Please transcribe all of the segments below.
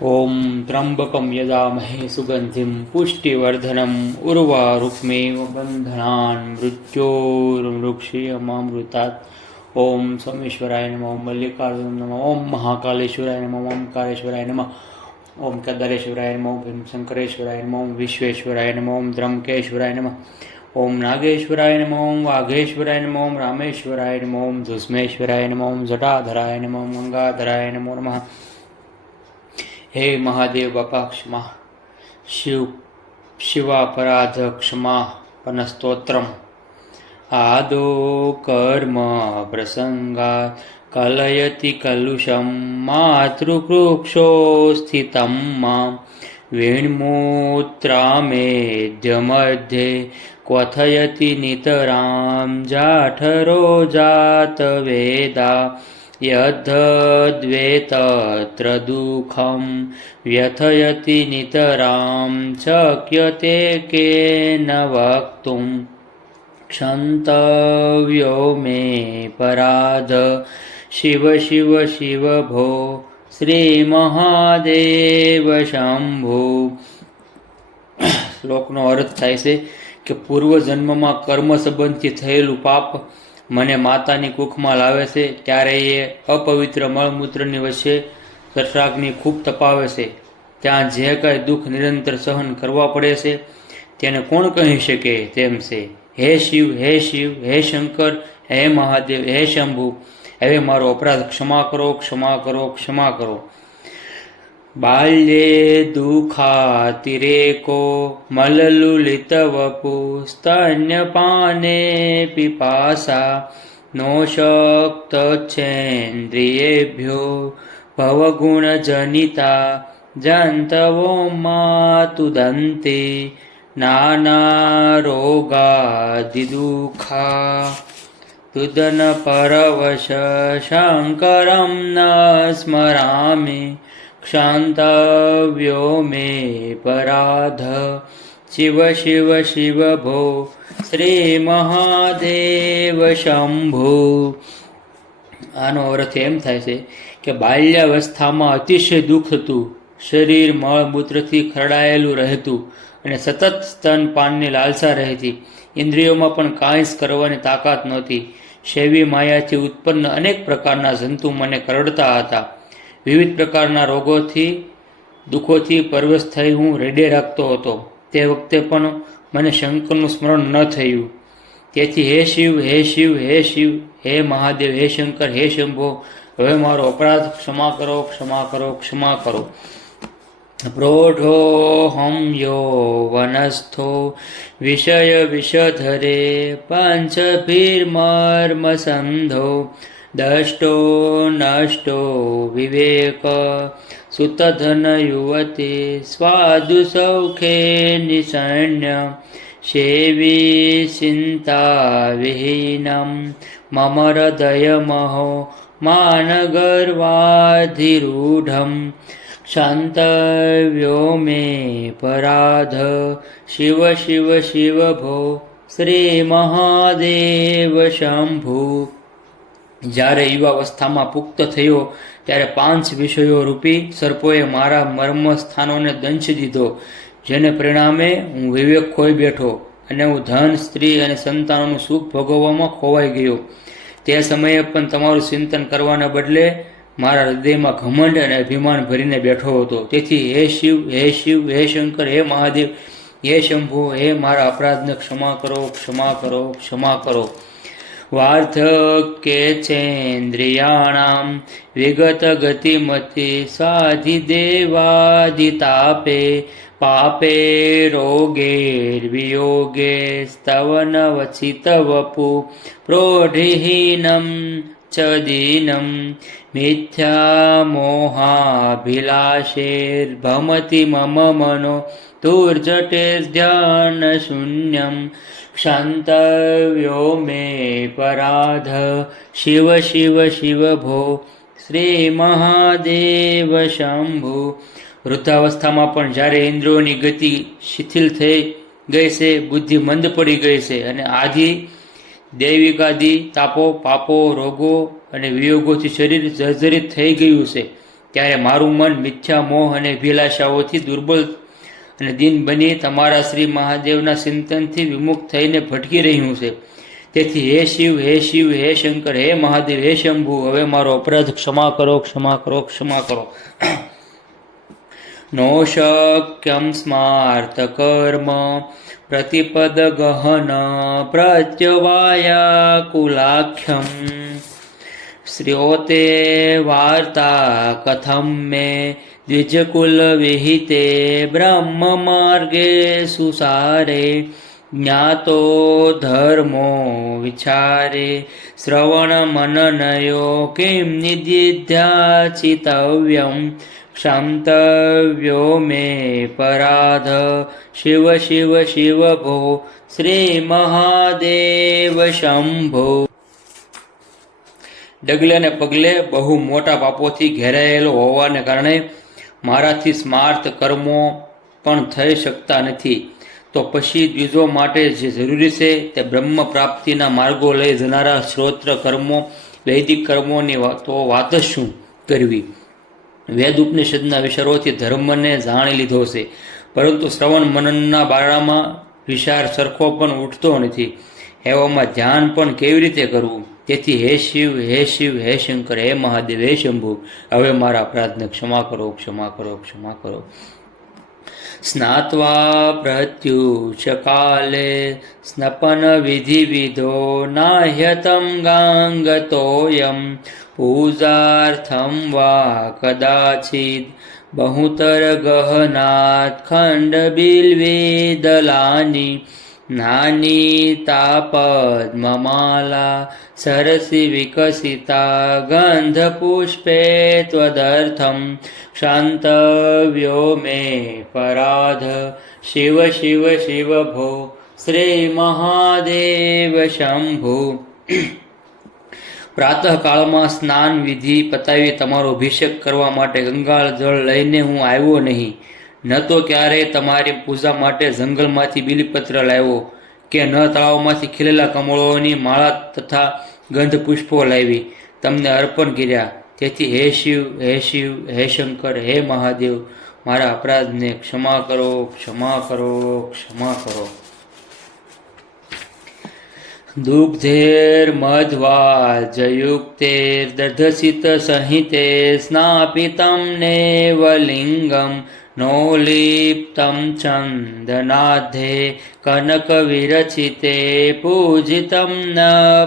ओम त्र्यंबकं यजामहे सुगंधिं पुष्टिवर्धनम् उर्वारुक्मेव बन्धनान् मृत्योर्मुक्षीयमामृतात्। ओम सोमेश्वराय नमः, ओम मल्लिकार्जुन नमः, ओम महाकालेश्वराय नमः, ओम कालेश्वराय नमः, ओम केदारेश्वराय नमः, ओम भीमशंकरेश्वराय नमः, ओम विश्वेश्वराय नमः, ओम त्र्यंबकेश्वराय नमः, ओम नागेश्वराय नमः, ओम वाघेश्वराय नमः, ओम रामेश्वराय नमः, ओम धूष्मेश्वराय नमः, ओम जटाधराय नमः, ओम गंगाधराय नमो नमः। हे महादेव बापा क्षमा, शिवापराध क्षमा पनस्तोत्रम। आदो कर्म प्रसंगात् कलयति कलुषं मातृकृक्षो स्थितं मां वेण्मूत्रामेद्यमध्ये क्वथयति नितरां जाठरो जातवेदा यद्धद्वेतत्र दुःखं व्यथयति नितरां शक्यते केन वक्तुं क्षन्तव्यो मे पराध शिव शिव शिव भो श्रीमहादेव शंभु। શ્લોકનો અર્થ થાય છે કે પૂર્વજન્મમાં કર્મ સંબંધથી થયેલું પાપ મને માતાની કુખમાં લાવે છે, ત્યારે એ અપવિત્ર મળમૂત્રની વચ્ચે જઠરાગ્નિ ખૂબ તપાવે છે. ત્યાં જે કાંઈ દુઃખ નિરંતર સહન કરવા પડે છે તેને કોણ કહી શકે તેમ છે. હે શિવ, હે શિવ, હે શંકર, હે મહાદેવ, હે શંભુ, હવે મારો અપરાધ ક્ષમા કરો, ક્ષમા કરો, ક્ષમા કરો. બાલ્યે દુઃખાતિરેકો મલલુલિતવપુ સ્તન્યપાને પિપાસા નો શક્તચ્છેન્દ્રિયેભ્યો ભવગુણજનિતા જંતવો માતુદંતે નાનારોગાદિદુઃખા તુદન પરવશ શંકરં ન સ્મરામિ क्षान्तव्यो मे पराध शिव शिव शिव भो श्री महादेव शंभु। આનો અર્થ એમ થાય છે કે બાલ્યાવસ્થામાં અતિશય દુઃખ હતું, શરીર મળમૂત્રથી ખરડાયેલું રહેતું અને સતત સ્તનપાનની લાલસા રહેતી. ઇન્દ્રિયોમાં પણ કાંઈ જ કરવાની તાકાત નહોતી. શૈવી માયાથી ઉત્પન્ન અનેક પ્રકારના જંતુ મને કરડતા હતા. વિવિધ પ્રકારના રોગોથી દુઃખોથી પરવશ થઈ હું રેડે રાખતો હતો. તે વખતે પણ મને શંકરનું સ્મરણ ન થયું. તેથી હે શિવ, હે શિવ, હે શિવ, હે મહાદેવ, હે શંકર, હે શંભો, હવે મારો અપરાધ ક્ષમા કરો, ક્ષમા કરો, ક્ષમા કરો. પ્રોઢોહમ યો વનસ્થો વિષય વિષધરે પંચભીર્મર્મ સંધો દષ્ટો નષ્ટો વિવેક સુતધન યુવતી સ્વાદુ સૌખે નિષણ્ય સેવી ચિંતા વિહીનમ મમ હૃદયમહો માનગર્વાધિરૂઢમ ક્ષાંતવ્યો મે પરાધ શિવ શિવ શિવ ભો શ્રી મહાદેવ શંભુ. જ્યારે યુવાવસ્થામાં પુખ્ત થયો ત્યારે 5 વિષયો રૂપી સર્પોએ મારા મર્મ સ્થાનોને દંશી દીધો, જેને પરિણામે હું વિવેક ખોઈ બેઠો અને હું ધન, સ્ત્રી અને સંતાનોનું સુખ ભોગવવામાં ખોવાઈ ગયો. તે સમયે પણ તમારું ચિંતન કરવાના બદલે મારા હૃદયમાં ઘમંડ અને અભિમાન ભરીને બેઠો હતો. તેથી હે શિવ, હે શિવ, હે શંકર, હે મહાદેવ, હે શંભુ, હે મારા અપરાધને ક્ષમા કરો, ક્ષમા કરો, ક્ષમા કરો. વાર્ધક્ય ચેન્દ્રિયાણામ વિગત ગતિમતિ સ્વાધિદેવાદિતાપે પાપે રોગે વિયોગે સ્તવન વચિત વપુ પ્રોઢિહીનમ ચ દીનમ મિથ્યા મોહાભિલાષેર્ભમતિ મમ મનો દુર્જટેર્ધ્યાન શૂન્યમ ક્ષાંતવ્યો મે પરાધ શિવ શિવ શિવ ભો શ્રી મહાદેવ શંભુ. વૃદ્ધાવસ્થામાં પણ જ્યારે ઇન્દ્રિયોની ગતિ શિથિલ થઈ ગઈ છે, બુદ્ધિ મંદ પડી ગઈ છે અને આદિ દૈવિકાદિ તાપો, પાપો, રોગો અને વિયોગોથી શરીર જર્જરિત થઈ ગયું છે, ત્યારે મારું મન મિથ્યા મોહ અને અભિલાષાઓથી દુર્બળ અને દિન બની તમારા શ્રી મહાદેવના ચિંતનથી વિમુખ થઈને ભટકી રહ્યું છે. તેથી હે શિવ, હે શિવ, હે શંકર, હે મહાદેવ, હે શંભુ, હવે મારો અપરાધ ક્ષમા કરો, ક્ષમા કરો, ક્ષમા કરો. નો શક્યમ સ્માર્ત કર્મ પ્રતિપદ ગહન પ્રત્યવાયાકુલાખ્યમ શ્રીઓતે વાર્તા કથમ મે દ્વિજકુલ વિહિતે બ્રહ્મ માર્ગે સુસારે જ્ઞાતો ધર્મો વિચારે શ્રવણ મનનયો કિમ નિદિધ્યાચિતવ્યમ ક્ષંતવ્યો મે પરાધ શિવ શિવ શિવ ભો શ્રી મહાદેવ શંભો. ડગલે ને પગલે બહુ મોટા પાપોથી ઘેરાયેલો હોવાને કારણે મારાથી સ્માર્ત કર્મો પણ થઈ શકતા નથી. તો પછી દ્વિજો માટે જે જરૂરી છે તે બ્રહ્મ પ્રાપ્તિના માર્ગો લઈ જનારા શ્રોત્ર કર્મો, વૈદિક કર્મોની તો વાત જ શું કરવી. વેદ ઉપનિષદના વિચારોથી ધર્મને જાણી લીધો છે, પરંતુ શ્રવણ મનનના બારણામાં વિચાર સરખો પણ ઉઠતો નથી. એવામાં ધ્યાન પણ કેવી રીતે કરવું? તેથી હે શિવ, હે શિવ, હે શંકર, હે મહાદેવ, હે શંભુ, હવે મારા અપરાધને ક્ષમા કરો, ક્ષમા કરો, ક્ષમા કરો. સ્નાત્વા પ્રત્યુચ કાલે સ્નપન વિધિ વિધો નાહ્યતમ ગાંગતોયમ પૂજાર્થમ વા કદાચિદ બહુતર ગહનાત ખંડ બિલ્વેદલાની નાની તાપદ્મમાલા સરસી વિકસિતા ગંધ પુષ્પે ત્વદર્થમ ક્ષાંતવ્યો મે પરાધ શિવ શિવ શિવ ભો શ્રી મહાદેવ શંભુ. પ્રાતઃકાળમાં સ્નાન વિધિ પતાવી તમારો અભિષેક કરવા માટે ગંગા જળ લઈને હું આવ્યો નહીં. ન તો ક્યારેય તમારી પૂજા માટે જંગલમાંથી બિલીપત્ર લાવ્યો કે ન તળાવમાંથી ખીલેલા કમળોની માળા તથા ગંધ પુષ્પો લાવી તમને અર્પણ કર્યા. તેથી હે શિવ, હે શિવ, હે શંકર, હે મહાદેવ, મારા અપરાધને ક્ષમા કરો, ક્ષમા કરો, ક્ષમા કરો. દુગ્ધેર મધ્વાજયુક્તેર દધસિત સંહિતે સ્નાપિતમ નેવલિંગમ નોલિપ્તમ ચંદનાધે કનક વિરચિતે પૂજિતમ ન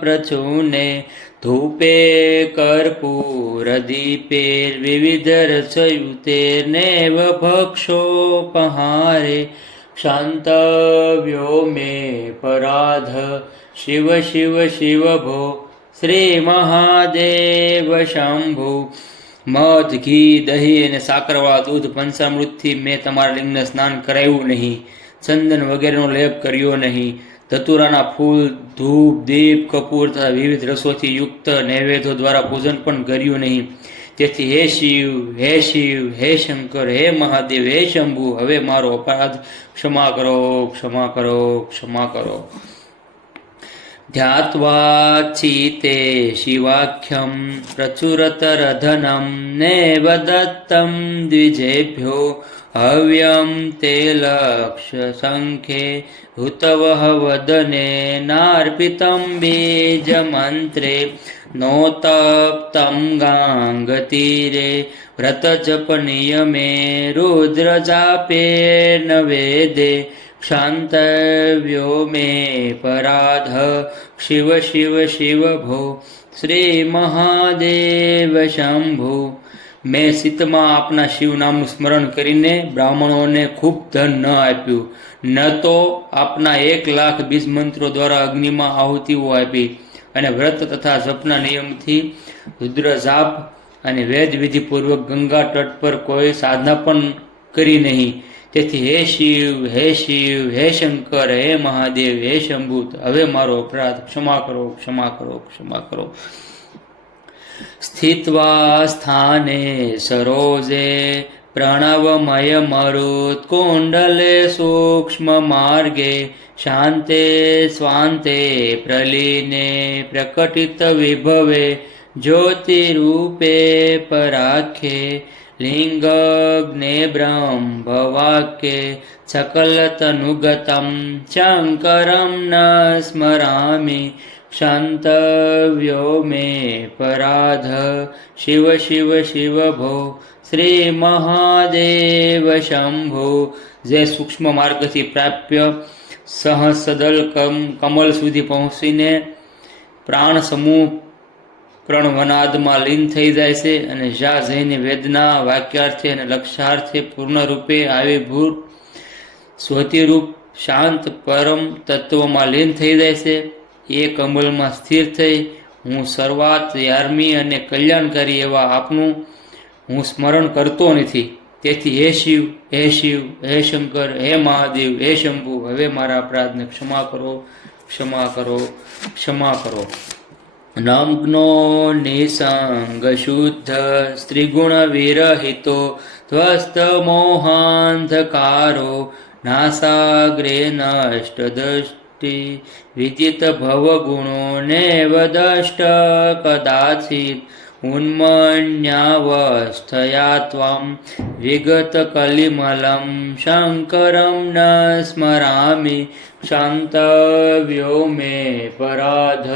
પ્રચૂને ધૂપે કર્પૂરદીપેર વિવિધ રસયુતેર્નેવ ભક્ષોપહારે ક્ષાંતવ્યો મે પરાધ શિવ શિવ શિવ ભો શ્રી મહાદેવ શંભુ. મધ, ઘી, દહીં અને સાકરવાળા દૂધ પંચામૃતથી મેં તમારા લિંગને સ્નાન કરાવ્યું નહીં. ચંદન વગેરેનો લેપ કર્યો નહીં. ધતુરાના ફૂલ, ધૂપ, દીપ, કપૂર તથા વિવિધ રસોથી યુક્ત નૈવેદ્યો દ્વારા પૂજન પણ કર્યું નહીં. તેથી હે શિવ, હે શિવ, હે શંકર, હે મહાદેવ, હે શંભુ, હવે મારો અપરાધ ક્ષમા કરો, ક્ષમા કરો, ક્ષમા કરો. ધ્યાત્વા ચિતે શિવાખ્યમ પ્રચુરતરધનમ નેવ દત્તમ દ્વિજેભ્યો હવ્યમ તે લક્ષ્ય સંખ્યે હુતવઃ વદને નાર્પિતમ બીજ મંત્રે નોતપ્તમ ગાંગતીરે વ્રત જપ નિયમે રુદ્ર જાપે ન વેદે ક્ષાંતવ્યો મે પરાધ શિવ શિવ શિવ ભો શ્રી મહાદેવ શંભુ. મેં શીતમાં આપના શિવ નામનું સ્મરણ કરીને બ્રાહ્મણોને ખૂબ ધન ન આપ્યું, ન તો આપના 1,00,000 બીજ મંત્રો દ્વારા અગ્નિમાં આહુતિઓ આપી, અને વ્રત તથા જપના નિયમથી રુદ્ર જાપ અને વેદ વિધિપૂર્વક ગંગા તટ પર કોઈ સાધના પણ કરી નહીં. તેથી હે શિવ, હે શિવ, હે શંકર, હે મહાદેવ, હે શંભુ, હવે મારો અપરાધ ક્ષમા કરો, ક્ષમા કરો, ક્ષમા કરો. સ્થિત્વા સ્થાને સરોજે પ્રણવમય મરુત કુંડલે સૂક્ષ્મ માર્ગે શાંતે સ્વાંતે પ્રલીને પ્રકટિત વિભવે જ્યોતિરૂપે પરાખ્યે લિંગગ્ને બ્રહ્મવાક્યે સકલતનુગતમ શંકરમ ન સ્મરામિ ક્ષંતવ્યો મે પરાધ શિવ શિવ શિવ ભો શ્રી મહાદેવ શંભો. જે સૂક્ષ્મ માર્ગથી પ્રાપ્ય સહસદલ કમલ સુધી પહોંચીને પ્રાણ સમૂહ પ્रणवनादમાં લીન થઈ જાય છે અને જ્યાં જઈને વેદના વાક્યાર્થે અને લક્ષાર્થે પૂર્ણ રૂપે આવિર્ભૂત સ્વતિરૂપ શાંત પરમ તત્વમાં લીન થઈ જાય છે. એ કમલમાં સ્થિર થઈ હું સર્વાત યાર્મી અને કલ્યાણકારી એવા આપનું હું સ્મરણ કરતો નથી. તેથી હે શિવ, હે શિવ, હે શંકર, હે મહાદેવ, હે શંભુ, હવે મારા અપરાધને ક્ષમા કરો, ક્ષમા કરો, ક્ષમા કરો. નગ્નો નિસંગ શુદ્ધ સ્ત્રીગુણ વિરહિતો ધ્વસ્ત મોહાંધકારો નાસાગ્રે નષ્ટ દૃષ્ટિ વિદિત ભવગુણો નેવદષ્ટ કદાચિત ઉન્મન્યાવસ્થયા ત્વામ વિગત કલિમલમ શંકરમ ન સ્મરામિ ક્ષંતવ્યો મે પરાધ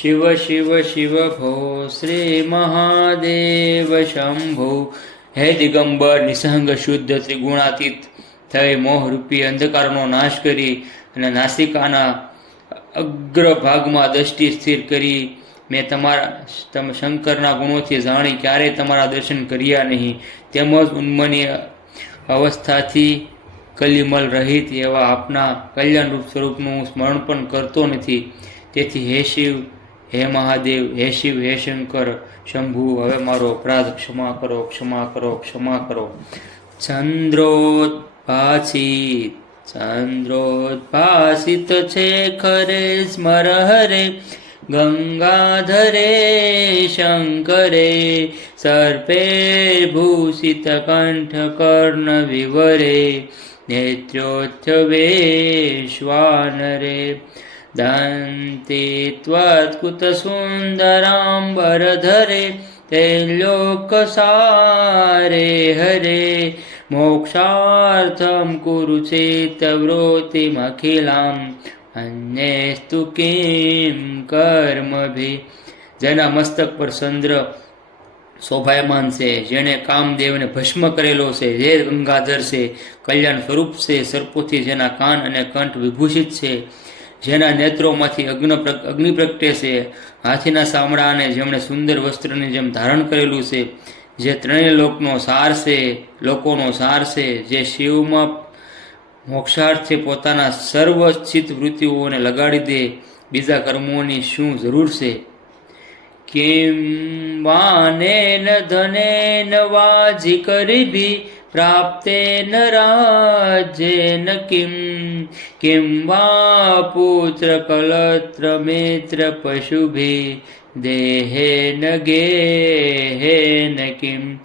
શિવ શિવ શિવ ભો શ્રી મહાદેવ શંભો. હે દિગંબર નિસંગ શુદ્ધ ત્રિગુણાતીત થઈ મોહરૂપી અંધકારનો નાશ કરી અને નાસિકાના અગ્રભાગમાં દ્રષ્ટિ સ્થિર કરી મેં તમે શંકરના ગુણોથી જાણી ક્યારેય તમારા દર્શન કર્યા નહીં. તેમજ ઉન્મની અવસ્થાથી કલિમલ રહિત એવા આપના કલ્યાણરૂપ સ્વરૂપનું સ્મરણ પણ કરતો નથી. તેથી હે શિવ, હે મહાદેવ, હે શિવ, હે શંકર, શંભુ, હવે મારો અપરાધ ક્ષમા કરો, ક્ષમા કરો, ક્ષમા કરો. ચંદ્રોદ્ભાસિત છે ખરે સ્મર હરે ગંગાધરે શંકરે સર્પે ભૂષિત કંઠ કર્ણ વિવરે નેત્રોત્થવે શ્વાનરે દંતે ત્વત્કુત સુંદરાંબરધરે તૈલોકસારે હરે મોક્ષાર્થમ કુરુચેત વૃત્તિમખિલામ અન્યેસ્તુ કિમ કર્મભિ. જેના મસ્તક પર ચંદ્ર શોભાયમાન છે, જેણે કામદેવને ભસ્મ કરેલો છે, જે ગંગાધર છે, કલ્યાણ સ્વરૂપ છે, સર્પોથી જેના કાન અને કંઠ વિભૂષિત છે, જેના નેત્રોમાંથી અગ્નિ પ્રગટે છે, હાથીના ચામડા અને જેમણે સુંદર વસ્ત્રની જેમ ધારણ કરેલું છે, જે ત્રણેય લોકોનો સાર છે, જે શિવમાં મોક્ષાર્થે પોતાના સર્વ ચિત્ત વૃત્તિઓને લગાડી દે, બીજા કર્મોની શું જરૂર છે? કિમ વાનેન ધનેન વાજિકરિભિ પ્રાપ્તેન રાજ્યેન કિમ વા પુત્ર કલત્ર મિત્ર પશુભિ દેહેન ગેહેન કિમ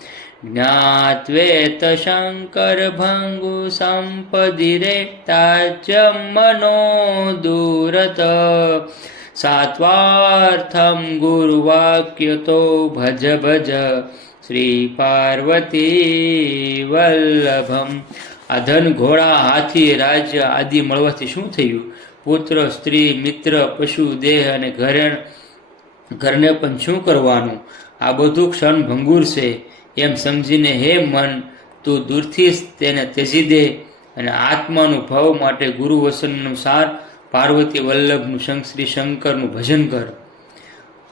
જ્ઞાત્વેત શંકર ભંગુ સંપદિરે તાજ્યમ મનો દૂરત સાત્વાર્થમ ગુરુવાક્યતો ભજ ભજ શ્રી પાર્વતી વલ્લભમ. આ ધન, ઘોડા, હાથી, રાજ્ય આદિ મળવાથી શું થયું? પુત્ર, સ્ત્રી, મિત્ર, પશુ, દેહ અને ઘરને પણ શું કરવાનું? આ બધું ક્ષણ ભંગુર છે એમ સમજીને હે મન, તું દૂરથી તેને ત્યજી દે અને આત્માનું ભાવ માટે ગુરુ વસનનું સાર પાર્વતી વલ્લભનું શ્રી શંકરનું ભજન કર.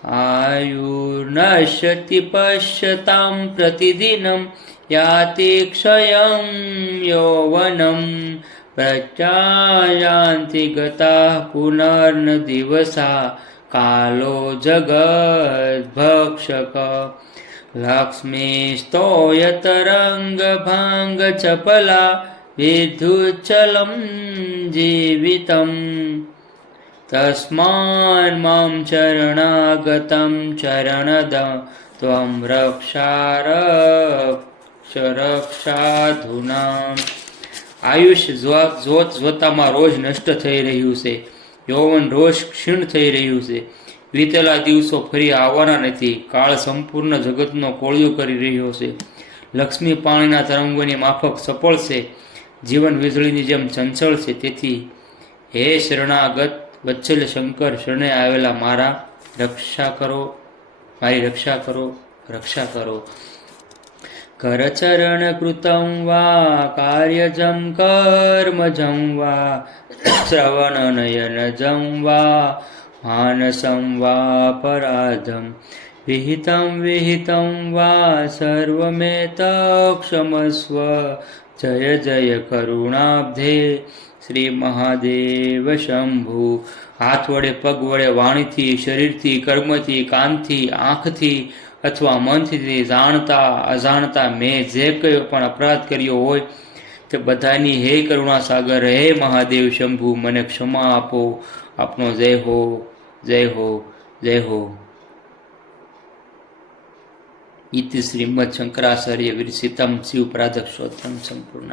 આયુર્નશ્યતિ પશ્યતામ પ્રતિદિનમ યાતિ ક્ષયં યૌવનમ પ્રત્યાયાન્તિ ગતા પુનર્ન દિવસા કાલો જગદ્ભક્ષક લક્ષ્મી સ્તોયતરંગ ભંગ ચપલા વિદ્યુચ્ચલમ જીવિતમ તસ્માન મામ ચરણાગતમ ચરણદ ત્વમ રક્ષાધુના. આયુષ્ય જોતામાં રોજ નષ્ટ થઈ રહ્યું છે, યૌવન રોજ ક્ષીણ થઈ રહ્યું છે. વીતેલા દિવસો ફરી આવવાના નથી. કાળ સંપૂર્ણ જગતનો કોળિયો કરી રહ્યો છે. લક્ષ્મી પાણીના તરંગોની માફક સફળ છે. જીવન વીજળીની જેમ ચંચળ છે. તેથી હે શરણાગત વત્સલ શંકર, શરણે આવેલા મારી રક્ષા કરો, રક્ષા કરો. કરચરણ કૃતં વા કાર્યજં કર્મજં વા શ્રવણ નયનજં વા માનસં વા પરાધમ વિહિतं વા સર્વમેત ક્ષમસ્વ. જય જય કરુણાબ્ધે શ્રી મહાદેવ શંભુ. હાથ વડે, પગ વડે, વાણીથી, શરીરથી, કર્મથી, કાનથી, આંખથી અથવા મનથી જાણતા અજાણતા મેં જે કંઈ પણ અપરાધ કર્યો હોય તે બધાની હે કરુણા સાગર, હે મહાદેવ શંભુ, મને ક્ષમા આપો. આપનો જય હો, જય હો, જય હો. ઇતિ શ્રીમદ શંકરાચાર્ય વિરચિતમ શિવ પ્રાદક્ષોત્તમ સંપૂર્ણ.